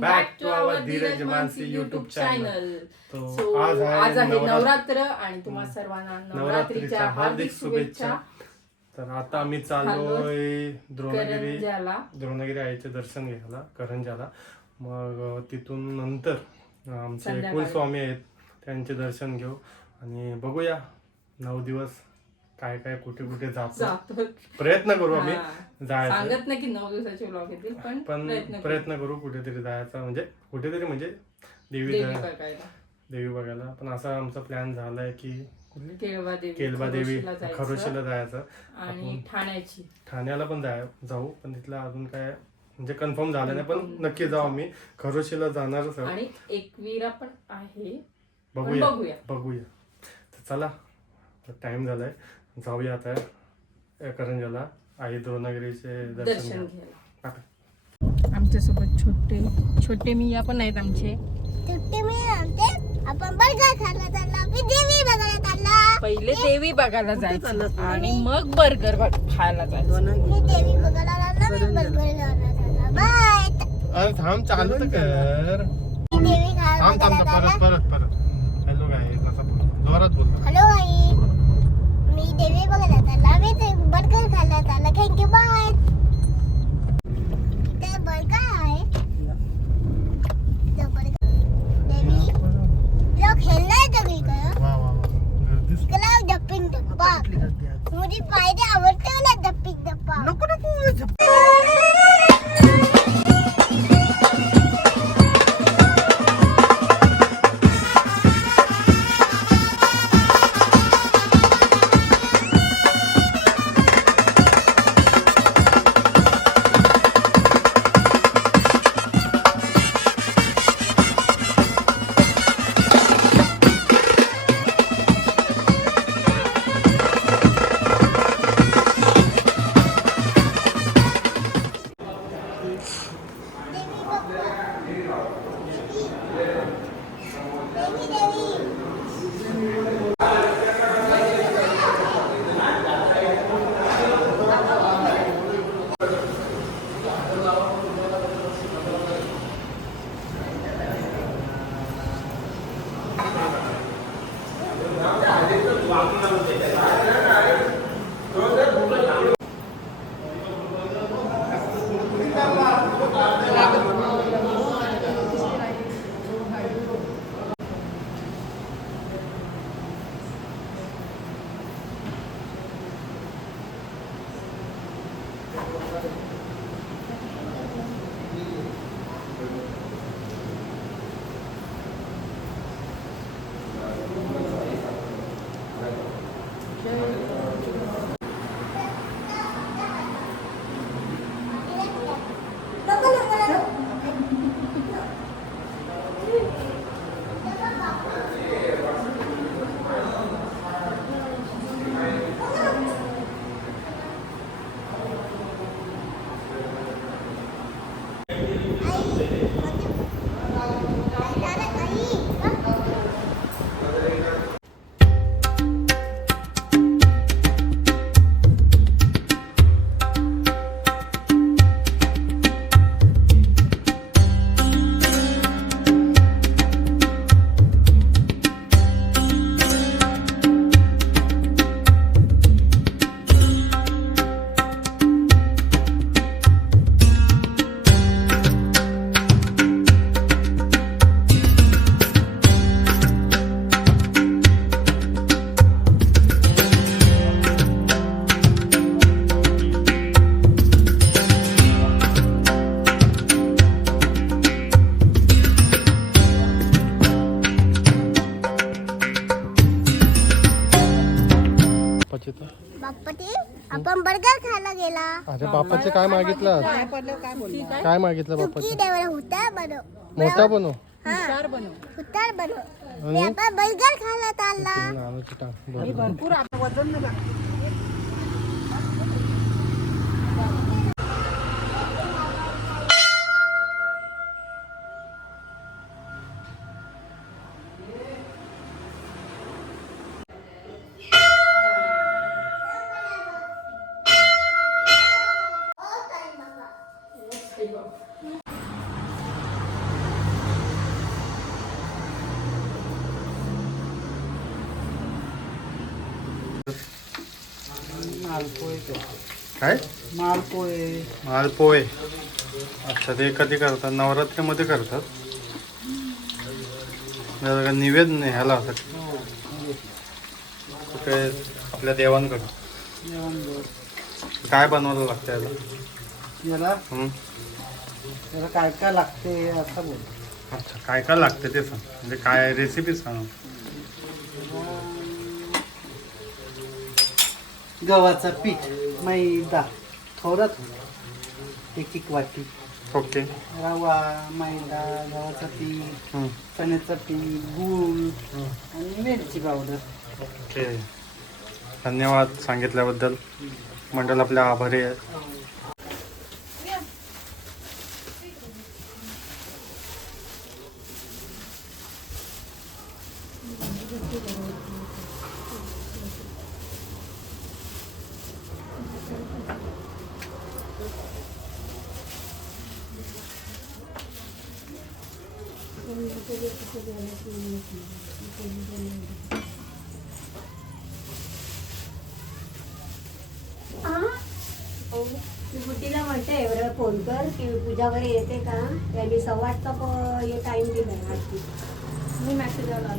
Back to our Dheeraj Mansi YouTube channel. तो आज आहे नवरात्र आणि तुम्हा सर्वांना नवरात्रीच्या हार्दिक शुभेच्छा. तर आता आम्ही चाललोय करंजाला. द्रोणगिरी आईचे दर्शन घ्यायला करंजाला. मग तिथून नंतर आमचे कुलस्वामी आहेत त्यांचे दर्शन घेऊ आणि बघूया 9 दिवस काय काय कुठे कुठे जातो. प्रयत्न करू आम्ही जायचं. सांगत नाही की 9 दिवसाचे व्लॉग येतील पण प्रयत्न करू कुठेतरी जायचा, म्हणजे कुठेतरी म्हणजे देवी बघायला. पण असा आमचा प्लॅन झालाय की केळबा देवी खरोशीला जायचं आणि ठाण्याला पण जाऊ, पण तिथला अजून काय म्हणजे कन्फर्म झालं नाही, पण नक्की जाऊ आम्ही. खरोशीला जाणारच आहोत आणि एकविरा पण आहे. बघूया. तर चला टाइम झालाय, जाऊया आता करंजाला आई द्रोणगिरीचे दर्शन घ्यायला. आमच्यासोबत छोटे मिया पण आहेत आमचे. आपण बर्गर खायला चालला, देवी बघायला चालला. पहिले देवी बघायला जायचं आणि मग बर्गर खायला जायचं. मी देवी बघायला चालला, मी बर्गर खायला चालला. बाय. अरे थांब, चालू तर कर. देवी खायला परत हॅलो गाईस, असा जोरात बोल. हॅलो आई, मी देवी बघायला चालला, मी बर्गर खायला चालला. Thank you, bye. ते बर्गर आहे. देवी लोग खेलना है सगळी कला डपिंग डप्पा. मुझे पायदे आवडते मला डपिंग डप्पा. नको बाप्पाची आपण बर्गर खायला गेला. अरे बाप्पाचे काय मागितलं? काय मागितलं बाप्पाची? देवाला हुतार बनव. मोठा बनव. हुतार बनव. आणि आपण बर्गर खायला चालला. भरपूर वजन काय मालपोहे मालपोहे. अच्छा, ते कधी करतात? नवरात्रीमध्ये करतात. निवेदन नाही ह्याला कुठे आपल्या देवांकडे काय बनवायला लागतं याला? याला हं. याला काय काय लागते असं बोल. अच्छा, काय काय लागते ते सांग, म्हणजे काय रेसिपी सांग. गव्हाचं पीठ, मैदा थोडं एक वाटी, ओके. रवा, मैदा, गव्हाचं पीठ, हं. चण्याचं पीठ, गूळ आणि मिरची पावडर. ओके, धन्यवाद सांगितल्याबद्दल. मंडळ आपल्या आभारी आहे. बुद्धीला म्हणते एवढं फोन कर की पूजा वगैरे येते का, त्यांनी 8:15 हे टाइम दिलाय आरती. मी मेसेज आला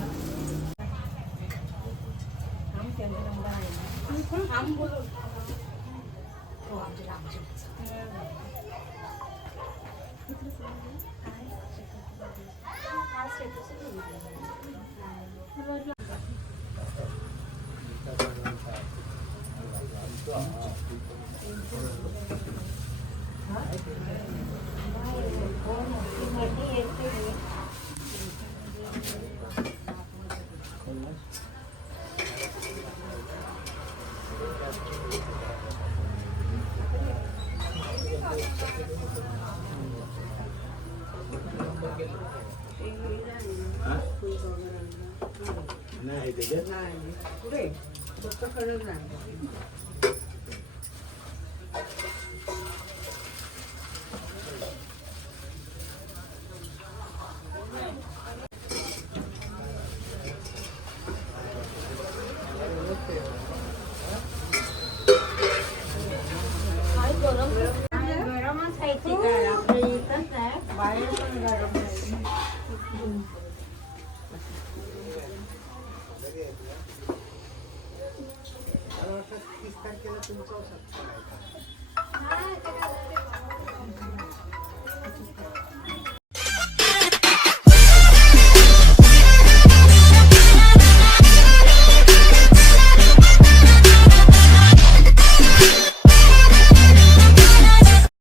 गरमच खायची काय आपलं एकच आहे बाहेर पण गरम आहे.